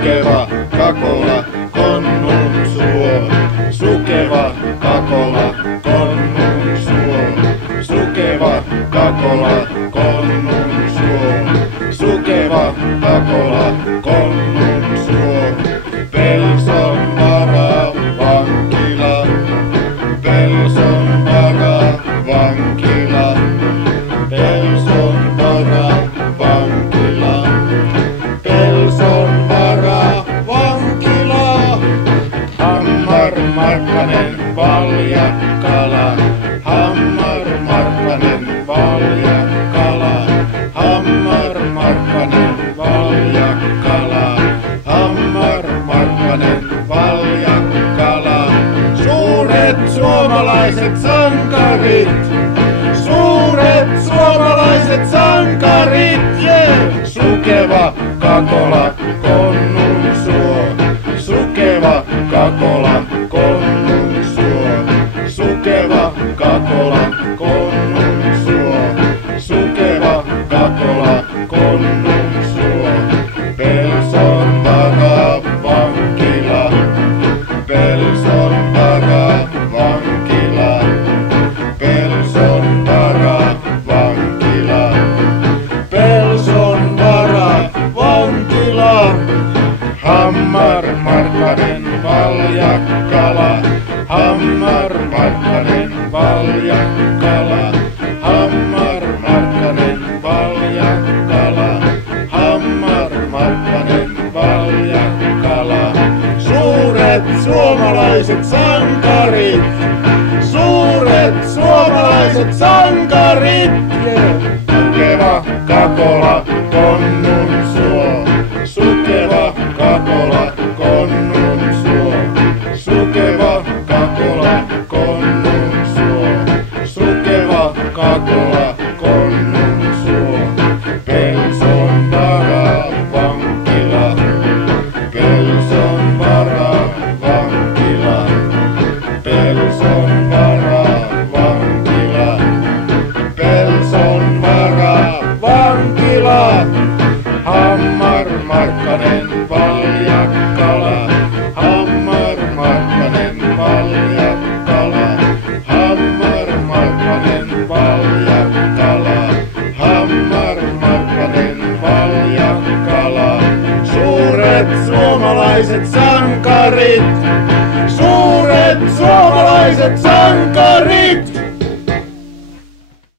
Sukeva Kakola, Konnun suo. Sukeva Kakola, Konnun suo. Sukeva Kakola, Konnun suo. Sukeva Kakola, Konnun suo. Pelson varavankila. Pelson varavankila. Pelson varavankila. Pelson varavankila. Hammar Markkanen Valjakkala. Hammar Markkanen Valjakkala. Hammar Markkanen Valjakkala. Hammar Markkanen Valjakkala. Suuret suomalaiset sankarit. Suuret suomalaiset sankarit. Yeah! Sukeva Kakola, Konnun suo. Sukeva Kakola, Konnun suo. Sukeva Kakola, Konnun suo. Sukeva Kakola, Konnun suo. Pelson varavankila. Pelson varavankila. Pelson varavankila. Pelson varavankila. Hammar Markkanen Valjakkala. Hammar Markkanen Valjakkala. Hammar Markkanen Valjakkala. Hammar Markkanen Valjakkala. Suuret suomalaiset sankarit. Suuret suomalaiset sankarit. Yeah. Sukeva Kakola, Konnun